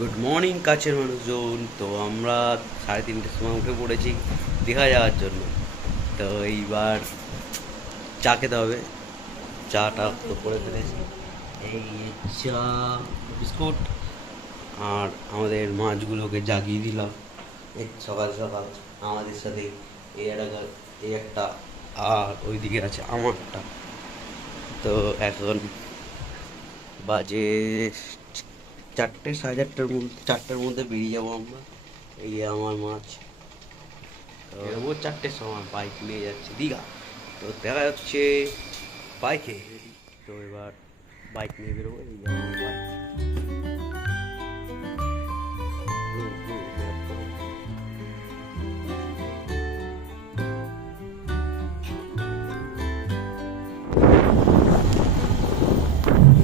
Good morning কাছের মানুষজন। তো আমরা 3:30টার সময় উঠে পড়েছি দীঘা যাওয়ার জন্য। তো এইবার চা খেতে হবে, চাটা তো করে ফেলেছি। এই চা, বিস্কুট আর আমাদের মাছগুলোকে জাগিয়ে দিলাম এই সকাল সকাল আমাদের সাথে। এই একটা আর ওইদিকে আছে আমারটা। তো এখন বাজে 4টে, 4:30টার মধ্যে বেরিয়ে যাবো আমরা। এই আমার মাছ বেরোবো 4টের সময়, বাইক নিয়ে যাচ্ছে দীঘা। তো দেখা যাচ্ছে বাইকে। তো এবার বাইক নিয়ে বেরোবো। এই আমার বাইক।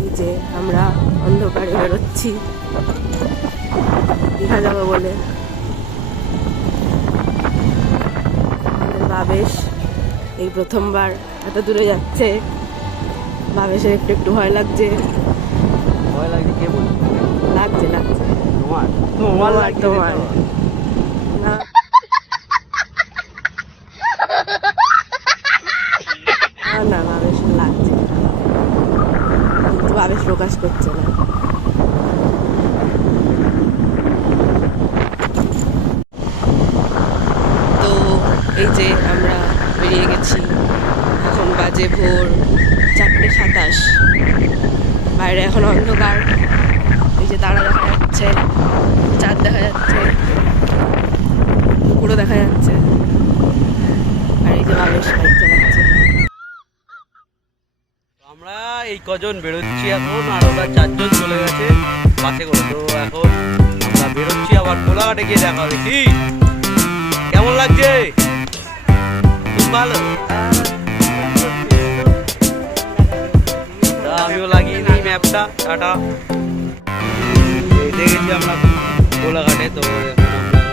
এই যে আমরা অন্ধকারে বেরোচ্ছি দীঘা যাবো বলে। আমাদের বাবেশ এই প্রথমবার এত দূরে যাচ্ছে। বাবেশের একটু একটু ভয় লাগছে। ভয় লাগছে? কে বলছে? লাগছে তোমার? তোমার তোমার না, না বাবেশ লাগছে, কিন্তু বাবেশ প্রকাশ করছে না। তো এই যে আমরা বেরিয়ে গেছি, এখন বাজে ভোর 4:27। বাইরে এখন অন্ধকার। এই যে তারা দেখা যাচ্ছে, চাঁদ দেখা যাচ্ছে, পুরো দেখা যাচ্ছে। আর এই যে বাবেশ বাইক চালাচ্ছে। আমরা এই কজন বেরোচ্ছি এখন, আর ওরা 4জন চলে গেছে বাসে করে। তো এখন আমরা বেরোচ্ছি, আবার কোলাঘাটে গিয়ে দেখা হবে। কি কেমন লাগছে? খুব ভালো। তা আমিও লাগিয়ে নিই ম্যাপটা। টাটা। দেখেছি আমরা কোলাঘাটে। তো এখন আমরা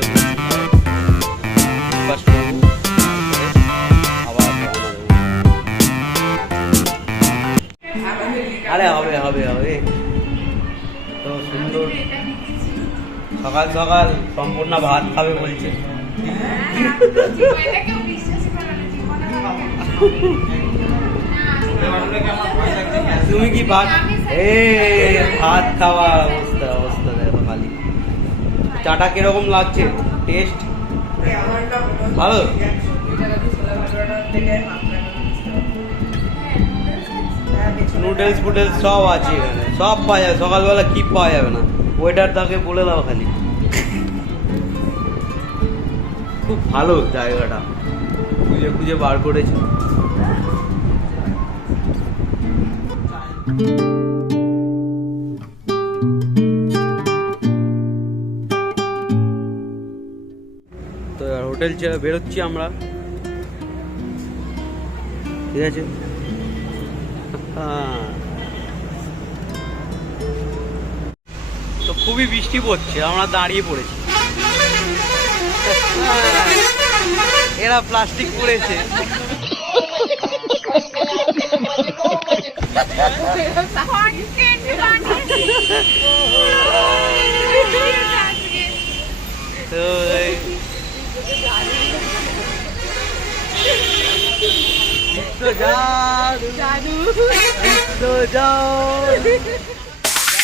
বাস করবো, তারপরে আবার রওনা দেবো। আরে হবে হবে হবে। তো সুন্দর সকাল সকাল সম্পূর্ণ ভাত খাবে বলছে। তুমি কি ভাত? ভাত খাওয়া অবস্থা অবস্থা দেখো খালি। চাটা কিরকম লাগছে? টেস্ট ভালো? নুডলস ফুডলস সব আছে এখানে, সব পাওয়া যাবে। সকালবেলা কি পাওয়া যাবে না? ওয়েটার তাকে বলে দাও খালি। খুব ভালো জায়গাটা, খুঁজে খুঁজে বার করেছি। তো হোটেল ছেড়ে বেরোচ্ছি আমরা, ঠিক আছে? তো খুবই বৃষ্টি পড়ছে, আমরা দাঁড়িয়ে পড়েছি। এরা প্লাস্টিক পড়েছে। তো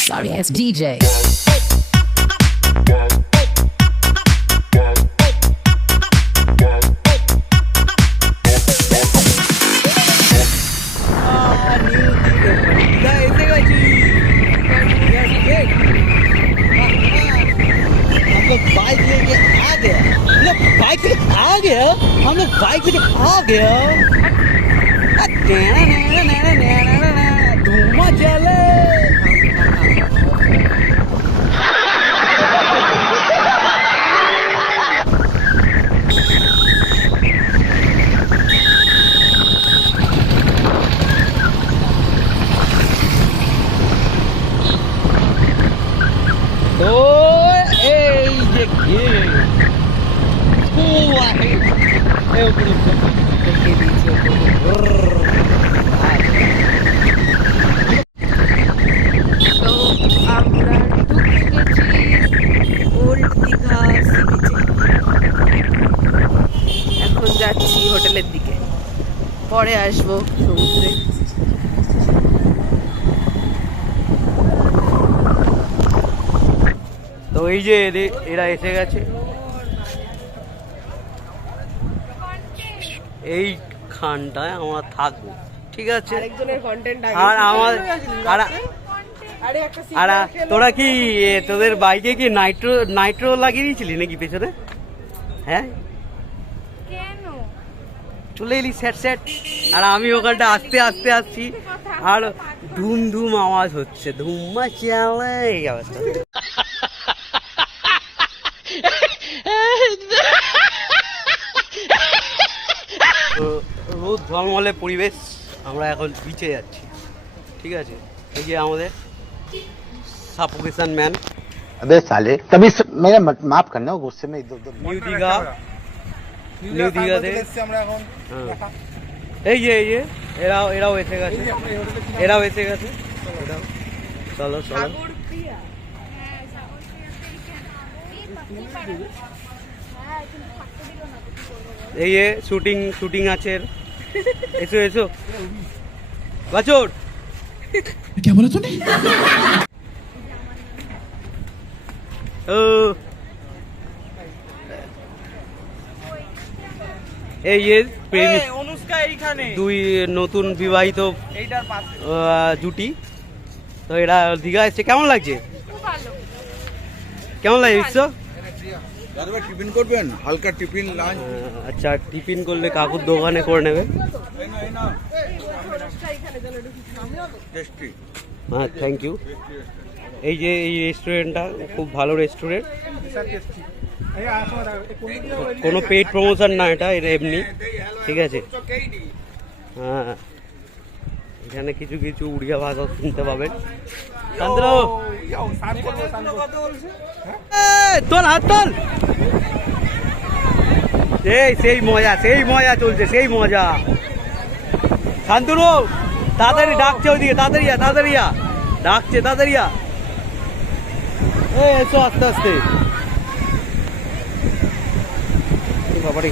Sorry, it's DJ. बाइक लेके आ गया, बाइक लेके आ गया, हम लोग बाइक लेके आ गया। धुआं चले। তো এই যে পরে আসবো সমুদ্রে। তো এই যে এরা এসে গেছে এই খানটায় আমরা থাকবো, ঠিক আছে? আরেকজনের কন্টেন্ট আর আমার আর তোরা কি তোদের বাইকে কি নাইট্রো লাগিয়ে দিয়েছিলি নাকি পেছনে? হ্যাঁ, চলে এলি স্যাট স্যাট, আর আমি ওখানটা আস্তে আস্তে আসছি আর ধুম ধুম আওয়াজ হচ্ছে, ধুম্মা চালে এই অবস্থা। রোদ ঝলমলে পরিবেশ, আমরা এখন বিচে যাচ্ছি, ঠিক আছে? এই যে আমাদের সাফোকেশন ম্যান। अबे साले तभी मेरा माफ करना गुस्से में इधर उधर নিউ দীঘাতে এই যে এরাও এসে গেছে, চলো চলো। এই যে শুটিং আছে, এসো বাছর। क्या बोला तूने? এই যে দুই নতুন বিবাহিত জুটি, তো এরা দীঘা এসছে। কেমন লাগছে? কেমন লাগে বিশ্ব? টিফিন করবেন, হালকা টিফিন লাঞ্চ। আচ্ছা, টিফিন করলে কাকুর দোকানে করে নেবে। হ্যাঁ, থ্যাংক ইউ। এই যে এই রেস্টুরেন্টটা খুব ভালো রেস্টুরেন্ট, কোনো পেড প্রমোশন না, এটা এমনি, ঠিক আছে? হ্যাঁ, এখানে কিছু কিছু উড়িয়া ভাষা শুনতে পাবেন। তোল হাত তোল, সেই মজা চলছে, সেই মজা। শান্তনু তাড়াতাড়ি ডাকছে, ওইদিকে তাড়াতাড়ি ডাকছে। এসো আস্তে আস্তে। বাবারে,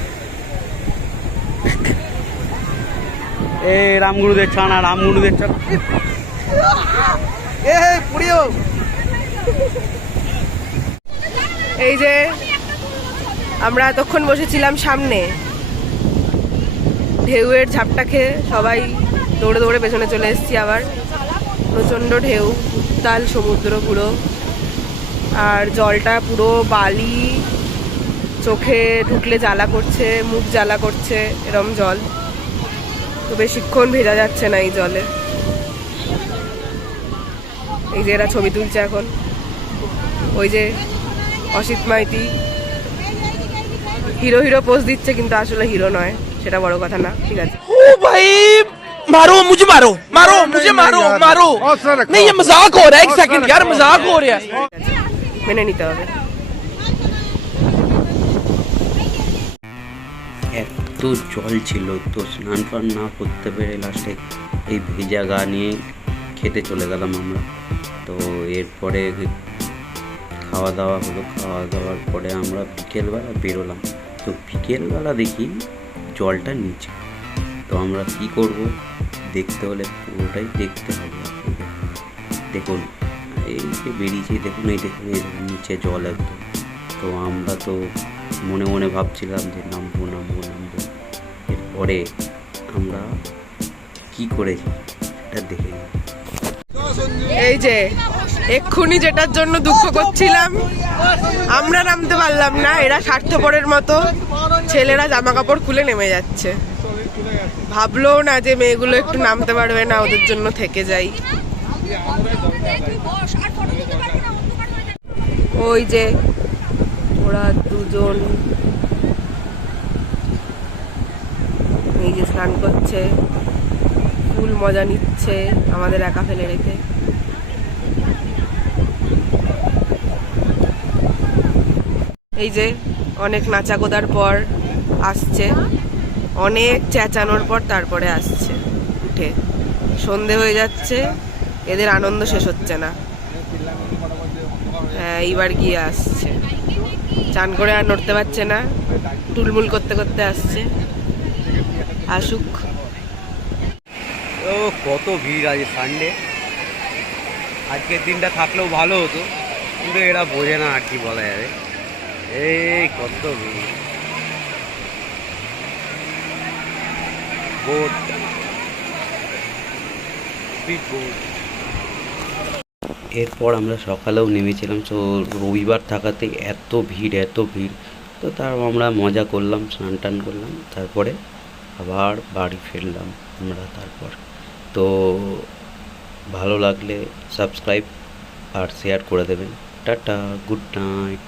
রামগুরুদের ছানা, পুড়িও। এই যে আমরা এতক্ষণ বসেছিলাম সামনে, ঢেউয়ের ঝাপটা খেয়ে সবাই দৌড়ে দৌড়ে পেছনে চলে এসেছি। আবার প্রচণ্ড ঢেউ, উত্তাল সমুদ্র পুরো, আর জলটা পুরো বালি, চোখে ঢুকলে জ্বালা করছে, মুখ জ্বালা করছে, এরম জল। তো বেশিক্ষণ ভেজা যাচ্ছে না এই জলে। এই যে এরা ছবি তুলছে এখন, ওই যে অসিত মাইতি হিরো পোজ দিচ্ছে, কিন্তু আসলে হিরো নয়, সেটা বড় কথা না, ঠিক আছে? ओ भाई मारो मुझे, मारो मुझे, मारो नहीं, ये मजाक हो रहा है। एक सेकंड यार, मजाक हो रहा है। মেনে নিতে হবে। এত জল ছিল, তো স্নান ফান না করতে পেরে লাস্টে এই ভেজা গা নিয়ে খেতে চলে গেলাম আমরা। তো এরপরে খাওয়া দাওয়া হলো, খাওয়া দাওয়ার পরে আমরা বিকেলবেলা বেরোলাম। তো বিকেলবেলা দেখি জলটা নিচে, তো আমরা কি করব, দেখতে হলে পুরোটাই দেখতে হবে। দেখুন এই যে বেরিয়েছি, দেখুন এই নিচে জল একদম। তো আমরা তো মনে মনে ভাবছিলাম যে নামবো। এরপরে আমরা কি করেছি এটা দেখে নিই। এই যে এক্ষুনি যেটার জন্য দুঃখ করছিলাম, আমরা নামতে পারলাম না, এরা স্বার্থপরের মতো ছেলেরা জামা কাপড় খুলে নেমে যাচ্ছে। ভাবলো না যে মেয়েগুলো একটু নামতে পারবে না, ওদের জন্য থেকে যাই। ওই যে ওরা দুজন এই যে স্নান করছে, ফুল মজা নিচ্ছে আমাদের একা ফেলে রেখে। এই যে অনেক নাচা কোদার পর আসছে, অনেক চেঁচানোর পর তারপরে আসছে উঠে। সন্ধে হয়ে যাচ্ছে, এদের আনন্দ শেষ হচ্ছে না। হ্যাঁ, এইবার গিয়ে আসছে, চান করে আর নড়তে পারছে না, টুলমুল করতে করতে আসছে। আসুক, ও কত ভিড় আজ সানডে, আজকের দিনটা থাকলেও ভালো হতো, কিন্তু এরা বোঝে না আর কি বলা যাবে। এই কত ভিড়, বোট, স্পিড বোট। এরপর আমরা সকালেও নেমেছিলাম, তো রবিবার থাকাতে এত ভিড়, তো তার আমরা মজা করলাম, স্নান টান করলাম, তারপরে আবার বাড়ি ফিরলাম আমরা। তারপর তো ভালো লাগলে সাবস্ক্রাইব আর শেয়ার করে দেবেন। Tata, good night.